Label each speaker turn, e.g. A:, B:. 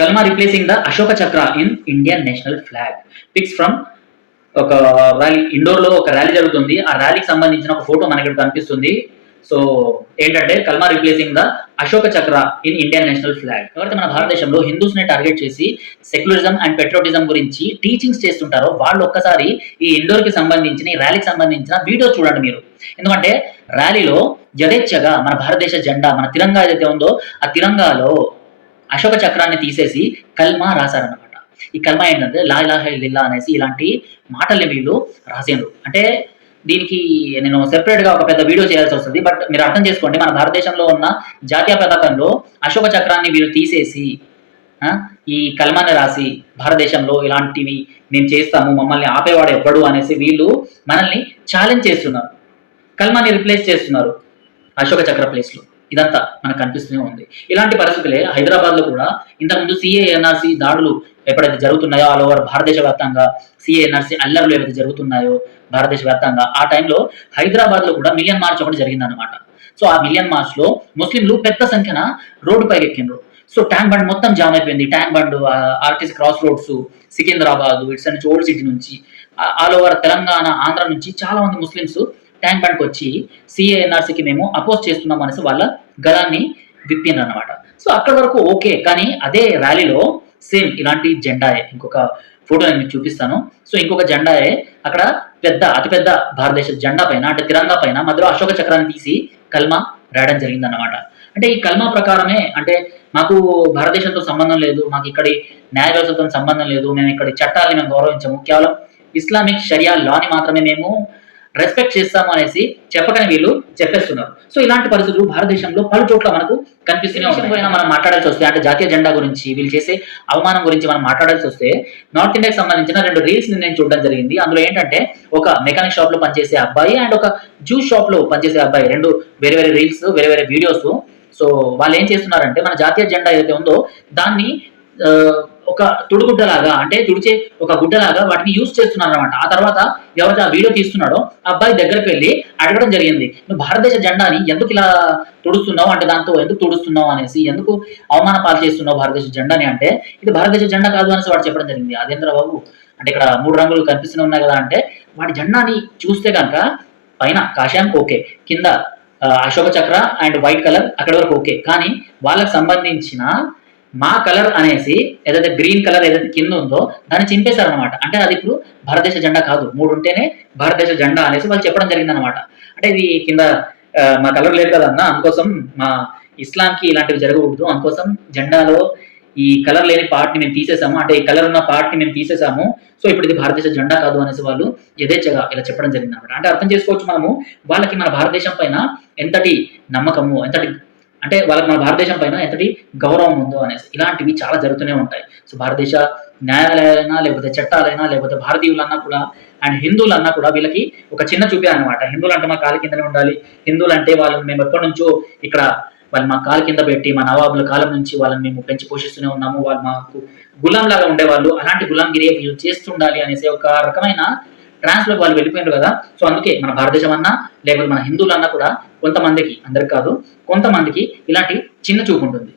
A: Kalma replacing the Ashoka Chakra in Indian national flag pics from ఒక rally ఇండోర్లో ఒక rally జరుగుతుంది. ఆ ర్యాలీకి సంబంధించిన ఒక ఫోటో మనకి ఇక్కడ కనిపిస్తుంది. సో ఏంటంటే kalma replacing the Ashoka Chakra in Indian national flag ఎవరైతే మన భారతదేశంలో హిందూస్ని టార్గెట్ చేసి సెక్యులరిజం అండ్ పెట్రోటిజం గురించి టీచింగ్స్ చేస్తుంటారో వాళ్ళు ఒక్కసారి ఈ ఇండోర్కి సంబంధించిన ఈ ర్యాలీకి సంబంధించిన వీడియో చూడండి మీరు. ఎందుకంటే ర్యాలీలో యథేచ్ఛగా మన భారతదేశ జెండా మన తిరంగా ఏదైతే ఉందో ఆ తిరంగాలో అశోక చక్రాన్ని తీసేసి కల్మా రాశారనమాట ఈ కల్మా ఏంటంటే లా ఇలాహ లిల్లా అనేసి ఇలాంటి మాటల్ని వీళ్ళు రాసేండ్రు. అంటే దీనికి నేను సెపరేట్గా ఒక పెద్ద వీడియో చేయాల్సి వస్తుంది బట్ మీరు అర్థం చేసుకోండి మన భారతదేశంలో ఉన్న జాతీయ పథకంలో అశోక చక్రాన్ని వీళ్ళు తీసేసి ఈ కల్మాన్ని రాసి భారతదేశంలో ఇలాంటివి మేము చేస్తాము మమ్మల్ని ఆపేవాడు ఎవ్వడు అనేసి వీళ్ళు మనల్ని ఛాలెంజ్ చేస్తున్నారు. కల్మాని రిప్లేస్ చేస్తున్నారు అశోక చక్ర ప్లేస్లో ఇదంతా మనకు కనిపిస్తూనే ఉంది. ఇలాంటి పరిస్థితులే హైదరాబాద్లో కూడా ఇంతకుముందు సిఏఎన్ఆర్సి దాడులు ఎప్పుడైతే జరుగుతున్నాయో ఆల్ ఓవర్ భారతదేశ వ్యాప్తంగా సిఏఎన్ఆర్సీ అల్లర్లు ఏవైతే జరుగుతున్నాయో భారతదేశ వ్యాప్తంగా ఆ టైంలో హైదరాబాద్లో కూడా మిలియన్ మార్చ్ ఒకటి జరిగిందనమాట సో ఆ మిలియన్ మార్చ్లో ముస్లింలు పెద్ద సంఖ్యన రోడ్డు పైకి ఎక్కిండ్రు సో ట్యాంక్ బండ్ మొత్తం జామ్ అయిపోయింది. Tank bund RTC cross roads Secunderabad it's and old city నుంచి ఆల్ ఓవర్ తెలంగాణ ఆంధ్ర నుంచి చాలా మంది ముస్లిమ్స్ ట్యాంక్ బండ్కి వచ్చి సిఏఎన్ఆర్సీకి మేము అపోజ్ చేస్తున్నాం అనేసి వాళ్ళ గలాన్ని విప్పిండ్రు అనమాట సో అక్కడ వరకు ఓకే కానీ అదే ర్యాలీలో సేమ్ ఇలాంటి జెండాయే. ఇంకొక ఫోటో నేను మీకు చూపిస్తాను. సో ఇంకొక జెండాయే. అక్కడ పెద్ద అతిపెద్ద భారతదేశ జెండా పైన అంటే తిరంగా పైన మధ్యలో అశోక చక్రాన్ని తీసి కల్మా రాయడం జరిగింది అనమాట అంటే ఈ కల్మా ప్రకారమే అంటే మాకు భారతదేశంతో సంబంధం లేదు మాకు ఇక్కడి న్యాయ వ్యవస్థతో సంబంధం లేదు మేము ఇక్కడి చట్టాలని మేము గౌరవించము. కేవలం ఇస్లామిక్ షరియా లాని మాత్రమే మేము రెస్పెక్ట్ చేస్తాము అనేసి చెప్పకనే వీళ్ళు చెప్పేస్తున్నారు. సో ఇలాంటి పరిస్థితులు భారతదేశంలో పలు చోట్ల మనకు కనిపిస్తూనే పోయినా మనం మాట్లాడాల్సి వస్తే అంటే జాతీయ జెండా గురించి వీళ్ళు చేసే అవమానం గురించి మనం మాట్లాడాల్సి వస్తే నార్త్ ఇండియాకి సంబంధించిన రెండు రీల్స్ని నేను చూడడం జరిగింది. అందులో ఏంటంటే ఒక మెకానిక్ షాప్లో పనిచేసే అబ్బాయి అండ్ ఒక జ్యూస్ షాప్లో పనిచేసే అబ్బాయి. రెండు వేరే వేరే రీల్స్ వేరే వేరే వీడియోస్ సో వాళ్ళు ఏం చేస్తున్నారంటే మన జాతీయ జెండా ఏదైతే ఉందో దాన్ని ఒక తుడుగుడ్డలాగా అంటే తుడిచే ఒక గుడ్డలాగా వాటిని యూజ్ చేస్తున్నారు అనమాట ఆ తర్వాత ఎవరైతే ఆ వీడియో తీస్తున్నాడో ఆ అబ్బాయి దగ్గరికి వెళ్ళి అడగడం జరిగింది నువ్వు భారతదేశ జెండాని ఎందుకు ఇలా తుడుస్తున్నావు? అంటే దాంతో ఎందుకు తుడుస్తున్నావు? అనేసి ఎందుకు అవమాన పాలు చేస్తున్నావు భారతదేశ జెండాని? అంటే ఇది భారతదేశ జెండా కాదు అనేసి వాడు చెప్పడం జరిగింది. అదేంద్ర బాబు అంటే ఇక్కడ మూడు రంగులు కనిపిస్తూనే ఉన్నాయి కదా అంటే వాడి జెండాని చూస్తే కనుక పైన కాషాయం ఓకే కింద Ashoka Chakra and white colour అక్కడ వరకు ఓకే. కానీ వాళ్ళకి సంబంధించిన మా కలర్ అనేసి ఏదైతే గ్రీన్ కలర్ ఏదైతే కింద ఉందో దాన్ని చింపేశారు అనమాట అంటే అది ఇప్పుడు భారతదేశ జెండా కాదు. మూడు ఉంటేనే భారతదేశ జెండా అనేసి వాళ్ళు చెప్పడం జరిగింది అనమాట అంటే ఇది కింద మా కలర్ లేదు కదన్న అందుకోసం మా ఇస్లాంకి ఇలాంటివి జరగకూడదు. అందుకోసం జెండాలో ఈ కలర్ లేని పార్ట్ని మేము తీసేసాము అంటే ఈ కలర్ ఉన్న పార్ట్ని మేము తీసేసాము సో ఇప్పుడు ఇది భారతదేశ జెండా కాదు అనేసి వాళ్ళు యథేచ్ఛగా ఇలా చెప్పడం జరిగింది అనమాట అంటే అర్థం చేసుకోవచ్చు మనము. వాళ్ళకి మన భారతదేశం పైన ఎంతటి నమ్మకము ఎంతటి అంటే వాళ్ళకి మన భారతదేశం పైన ఎంతటి గౌరవం ఉందో అనేసి ఇలాంటివి చాలా జరుగుతూనే ఉంటాయి. సో భారతదేశ న్యాయాలయాలైనా లేకపోతే చట్టాలైనా లేకపోతే భారతీయులన్నా కూడా అండ్ హిందువులన్నా కూడా వీళ్ళకి ఒక చిన్న చూపే అనమాట హిందువులు అంటే మా కాలు కిందనే ఉండాలి. హిందువులు అంటే వాళ్ళని మేము ఎప్పటి నుంచో ఇక్కడ వాళ్ళు మా కాలు కింద పెట్టి మా నవాబుల కాలం నుంచి వాళ్ళని మేము పెంచి పోషిస్తూనే ఉన్నాము. వాళ్ళు మాకు గులాం లాగా ఉండేవాళ్ళు. అలాంటి గులాంగిరి వీళ్ళు చేస్తుండాలి అనేసి ఒక రకమైన ట్రాన్స్లోకి వాళ్ళు వెళ్ళిపోయారు కదా. సో అందుకే మన భారతదేశం అన్నా లేకపోతే మన హిందువులన్నా కూడా కొంతమందికి అందరికి కాదు కొంతమందికి ఇలాంటి చిన్న చూపు ఉంటుంది.